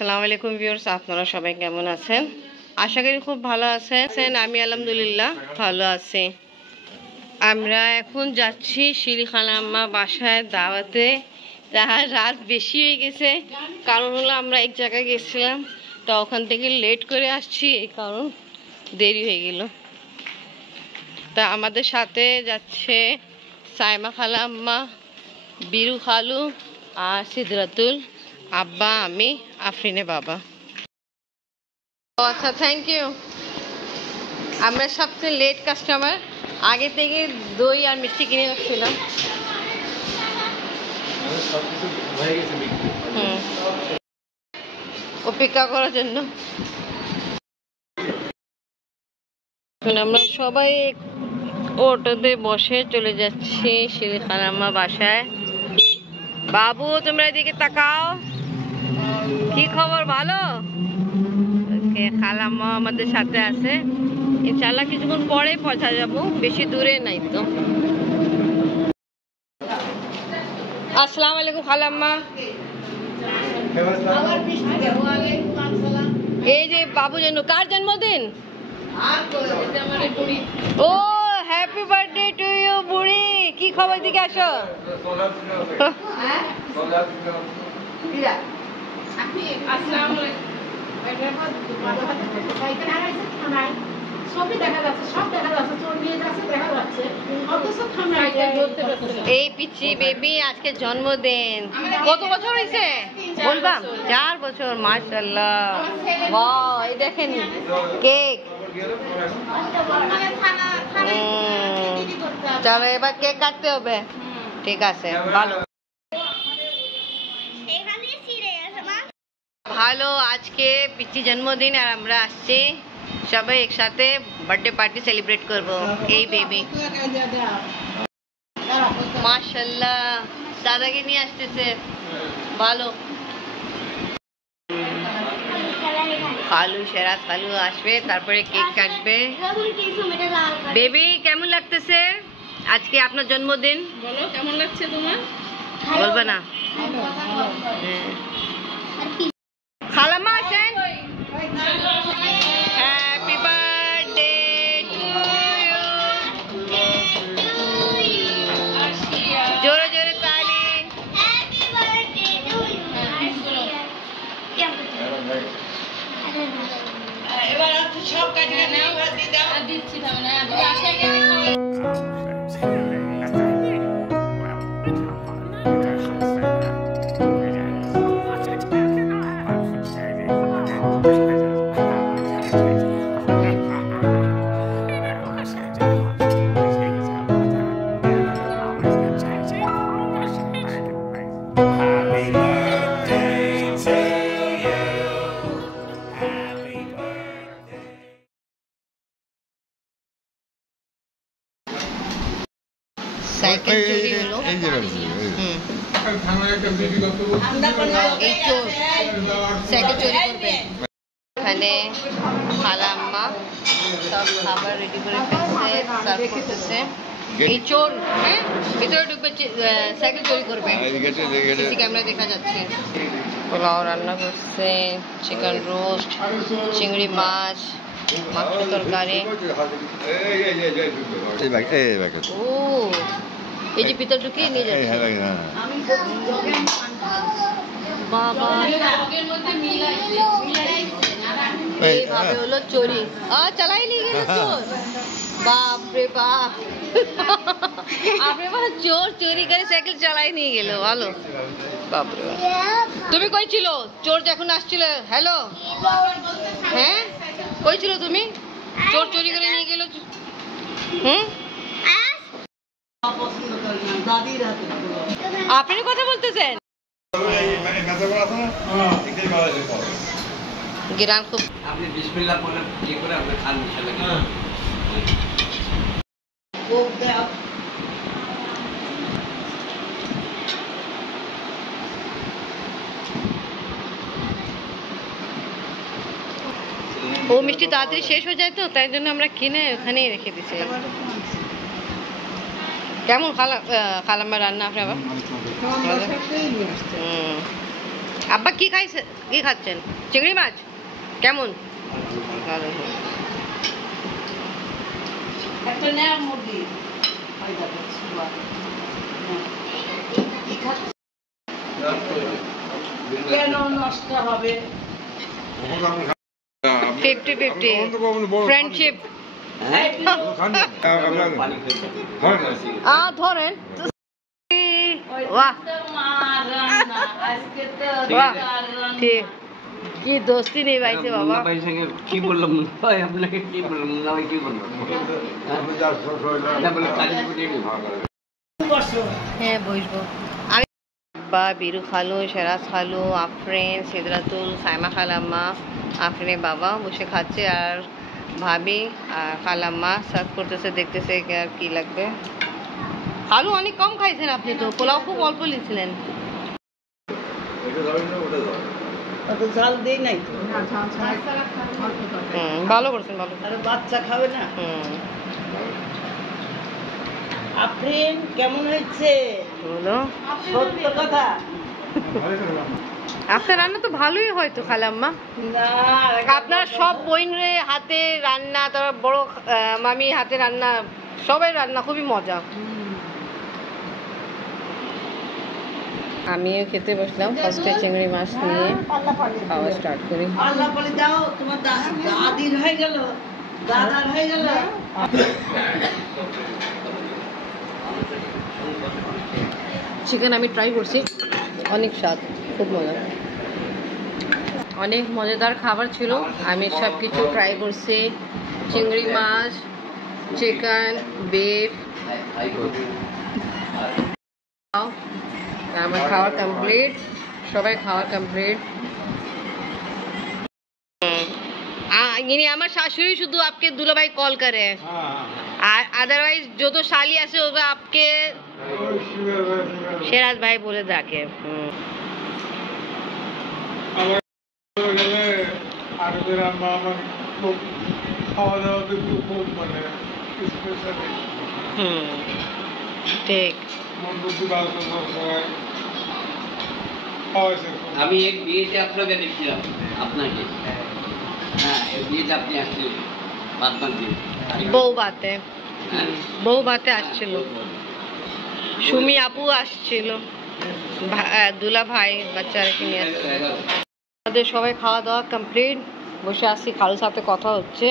আসসালামু আলাইকুম ভিউয়ার্স, আপনারা সবাই কেমন আছেন? আশা করি খুব ভালো আছেন। আমি আলহামদুলিল্লাহ ভালো আছি। আমরা এখন যাচ্ছি শিলি খালাম্মা বাসায় দাওয়াতে। রাত বেশি হয়ে গেছে, কারণ হলো আমরা এক জায়গায় গেছিলাম, তো ওখান থেকে লেট করে আসছি, এই কারণ দেরি হয়ে গেল। তা আমাদের সাথে যাচ্ছে সাইমা খালাম্মা, বিরু খালু আর সিদরাতুল, আব্বা, আমি, আফরিনে বাবা। আচ্ছা, থ্যাংক ইউ। আমরা সবচেয়ে লেট কাস্টমার, আগে থেকে দই আর মিষ্টি কিনে রাখছিলাম। অপেক্ষা করার জন্য আমরা সবাই অটোতে বসে চলে যাচ্ছি শিলি খালাম্মা বাসায়। বাবু, তোমরা এদিকে তাকাও। কি খবর? ভালো? খালাম্মা আমাদের সাথে আছে। ইনশাআল্লাহ কিছুক্ষণ পরে পৌঁছা যাব, বেশি দূরে নাই তো। আসসালামু আলাইকুম খালাম্মা। এই যে বাবু জন্য কার জন্মদিন? ও, হ্যাপি বার্থডে টু ইউ বুড়ি। কি খবর? দিকে আসো। এই পিচ্ছি বেবি আজকে জন্মদিন। কত বছর হয়েছে বলবা? 4 বছর। মাশাআল্লাহ। ওয়াও, এই দেখেন কেক। চলো এবার কেক কাটতে হবে। ঠিক আছে, ভালো ভালো। আজকে পিচ্ছি জন্মদিন আর আমরা আসছি সবাই একসাথে বার্থডে পার্টি সেলিব্রেট করব। এই বেবি মাশাআল্লাহ দাদাকে নিয়ে আসতেছে। ভালো। খালু, সেরাজ খালু আসবে, তারপরে কেক কাটবে। বেবি কেমন লাগতেছে আজকে আপনার জন্মদিন? বলো কেমন লাগছে তোমার? বলবে না? খালাম্মা আসেন। Happy birthday to you. জোরে জোরে তালি। এবার সব কাটিয়ে নাও, দিচ্ছি তাহলে। সাইকেল চুরি হলো। এই চোর সাইকেল চুরি করবে। এখানে খালাম্মা সব খাবার রেডি করে ফেলছে, সার্ভ করতেছে। এই চোর ভিতরে ঢুকবে, সাইকেল চুরি করবে। সিসি ক্যামেরা দেখা যাচ্ছে। পোলাও রান্না করছে, চিকেন রোস্ট, চিংড়ি মাছ, মাংস তরকারি। ও, এই যে ভিতর ঢুকিয়ে নিয়ে যাচ্ছে। বাবা, এইভাবে হলো চোরি। চালাই নিয়ে গেল চোর। বাপ রে বাপ, আপনি চোর চুরি করে সাইকেল চালাই নিয়ে গেল। ভালো। বাপরে, তুমি কই ছিল চোর যখন আসছিল? হ্যালো, হ্যাঁ কই ছিল তুমি? চোর চুরি করে নিয়ে গেল। আপনি কথা বলতেছেন? গিরান খুব। আপনি বিসমিল্লাহ বলে কি করে আপনি খান ইনশাআল্লাহ। ও মিষ্টি তাড়াতাড়ি শেষ হয়ে যায় তো, তাই জন্য আমরা কিনে ওখানেই রেখে দিচ্ছি। কেমন খালাম্মা রান্না আপনার? আব্বা কি খাচ্ছেন? চিংড়ি মাছ কেমন? ভালো। কেন নষ্ট হবে? 50-50 ফ্রেন্ডশিপ। ধরেন বাহ বাহ, ঠিক কি দোস্তি নেই ভাইছে বাবা। কি বললাম ভাই আপনাকে, কি বললাম না ভাই, কি বললাম? হ্যাঁ বসবো আমি। আব্বা, বিরু খালু, সেরাজ খালু, আফরিন, সিদরাতুল, সাইমা খালাম্মা, আফরিনের বাবা বসে খাচ্ছে, আর ভাবি আর খালাম্মা সার্ভ করতেছে, দেখতেছে আর কি লাগবে। খালু অনেক কম খাইছেন আপনি, তো পোলাও খুব অল্প নিয়েছিলেন। ঝাল দেই নাই তো। ভালো করছেন, ভালো। আর বাচ্চা খাবে না। আফরিন কেমন হয়েছে? বলো সত্য কথা। আপনার রান্না তো ভালোই হয়তো খালাম্মা। না, আপনার সব বোনের হাতে রান্না, তারপর বড় মামি হাতে রান্না, সবাই রান্না খুবই মজা। আমিও খেতে বসলাম, ফার্স্টে চিংড়ি মাছ নিয়ে খাওয়া স্টার্ট করি। আল্লাহ বলে দাও, তোমার দাদির হয়ে গেল, দাদার হয়ে গেল। চিকেন আমি ট্রাই করছি, অনেক স্বাদ, খুব মজা, অনেক মজাদার খাবার ছিল। আমি সব কিছু ট্রাই করছি, চিংড়ি মাছ, চিকেন, বিফ। আমার খাওয়ার কমপ্লিট, সবাই খাওয়ার কমপ্লিট। ইনি আমার শাশুড়ি শুধু আপকে দুলাভাই কল করে, আর আদারওয়াইজ যত শালি আছে ওরা আপকে সেরাজ ভাই বলে ডাকে। ঠিক। আমি এক বিয়েতে আপনাকে দেখছিলাম, আপনাকে। হ্যাঁ, এই বিয়েতে আপনি আসছিলেন বাদবাদ দিয়ে। বউ বাতে আসছিল, সুমি আপু আসছিল, দুলা ভাই বাচ্চারা নিয়ে আসছিল। আমাদের সবাই খাওয়া দাওয়া কমপ্লিট, বসে আসছি, খালুর সাথে কথা হচ্ছে।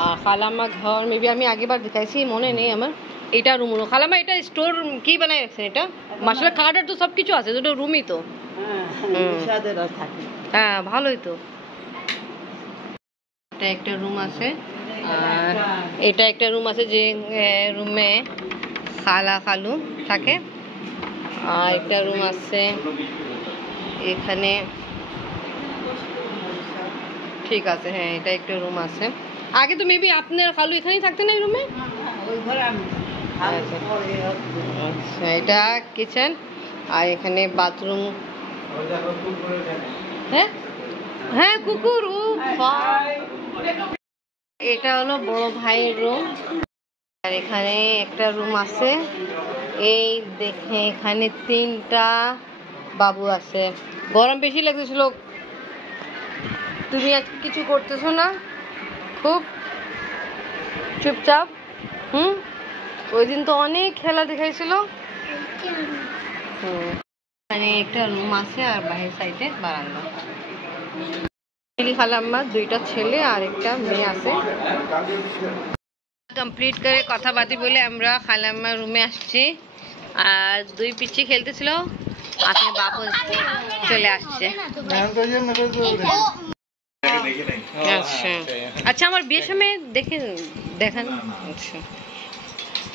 আর খালাম্মা ঘর মেবি আমি আগেবার দেখাইছি, মনে নেই আমার। এটা রুম হলো খালাম্মা, এটা স্টোর কি বানাই রাখছেন? এটা মাসালা কার্ডার তো সব কিছু আছে, দুটো রুমই তো। হ্যাঁ ভালোই তো। এটা একটা রুম আছে, আর এটা একটা রুম আছে যে রুমে খালা খালু থাকে। আর একটা রুম আছে এখানে, ঠিক আছে। হ্যাঁ এটা একটা রুম আছে। আগে তো মেবি আপনার খালু এখানেই থাকতেন এই রুমে। আচ্ছা, এটা কিচেন, আর এখানে বাথরুম। হ্যাঁ হ্যাঁ কুকুর। এটা হলো বড় ভাইয়ের রুম, আর এখানে একটা রুম আছে। এই দেখে এখানে 3টা বাবু আছে। গরম বেশি লাগতেছিল, তুমি আজ কিছু করতেছো না, খুব চুপচাপ। ওই দিন তো অনেক খেলা দেখাইছিল। এখানে একটা রুম আছে, আর বাইরের সাইডে বারান্দা। খালাম্মা 2টা ছেলে আর একটা মেয়ে আছে। কমপ্লিট করে কথাবার্তা বলে আমরা খালাম্মার রুমে আসছি, আর 2 পিচ্ছি খেলতেছিল, আপনার বাপও চলে আসছে। আচ্ছা আচ্ছা, আমার বিয়ের সময় দেখান। আচ্ছা,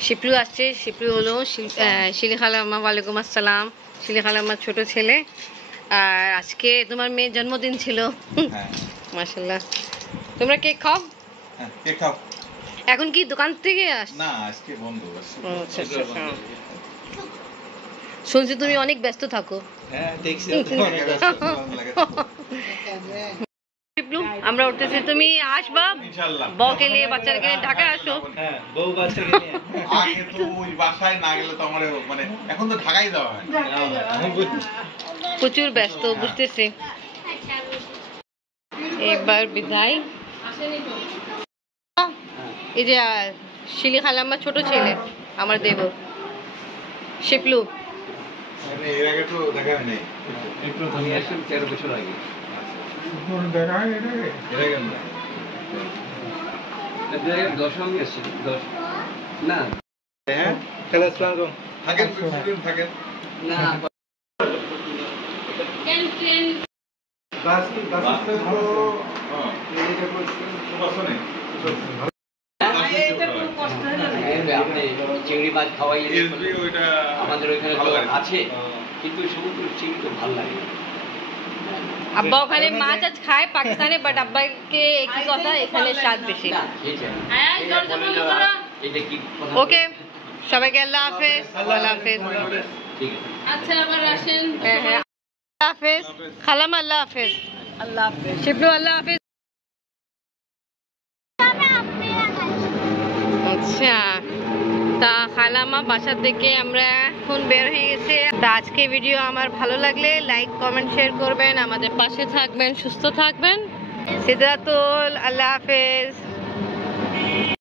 শিপলু আসছে। শিপলু হলো শিলি খালাম্মা। ওয়ালাইকুম আসসালাম। শিলি খালাম্মার ছোট ছেলে। আর আজকে তোমার মেয়ের জন্মদিন ছিল। মাশাআল্লাহ। তোমরা কেক খাও? হ্যাঁ, কেক খাও। এখন কি দোকান থেকে না, আজকে বন্ধ। আচ্ছা আচ্ছা। শুনছি তুমি অনেক ব্যস্ত থাকো। হ্যাঁ, দেখছি অনেক ব্যস্ত লাগে। শিবলু আমরা উঠতেছি, তুমি আসবা ইনশাআল্লাহ। বউকে নিয়ে বাচ্চাকে নিয়ে ঢাকায় আসো। হ্যাঁ বউ বাচ্চাকে নিয়ে আগে তো ওই বাসায় না গেলে তো আমার মানে এখন তো ঢাকাই যাওয়া হয় না। প্রচুর ব্যস্ত বুঝতেছি। এবার বিদায়। এই যে শিলি খালাম্মা ছোট ছেলে আমার দেব শিপলু। মানে এর আগে তো দেখা হয় নাই। আমি আসলাম 13 বছর আগে। দেখা হয় এর আগে? এর আগে না। 2010 আমি আসছি 10 না হ্যাঁ খেলা আসসালামু থাকেন কিছুদিন থাকেন। না বাস বাসে তো হ্যাঁ, সুবাসও নেই। এটা কোনো কষ্ট হলো না। আপনি চিংড়ি মাছ খাওয়াইলে এসবি ওইটা আমাদের ওইখানে তো ভালো লাগে। আছে, কিন্তু সমুদ্র চিংড়ি তো ভালো লাগে না। আব্বা ওখানে মাছ আজ খায় পাকিস্তানে, বাট আব্বাকে একই কথা, এখানে স্বাদ বেশি। না, খেয়েছি আমি। এটা কি কথা? ওকে সবাইকে আল্লাহ হাফেজ। আল্লাহ হাফেজ। ঠিক আছে। হ্যাঁ হ্যাঁ আল্লাহ হাফেজ। খালাম্মা আল্লাহ হাফেজ। আল্লাহ হাফেজ। শিবলু আল্লাহ হাফেজ। আচ্ছা তা খালাম্মা বাসার থেকে আমরা এখন বের হয়ে গেছে। তা আজকে ভিডিও আমার ভালো লাগলে লাইক কমেন্ট শেয়ার করবেন, আমাদের পাশে থাকবেন, সুস্থ থাকবেন। সিদ্ধাতুল আল্লাহ হাফেজ।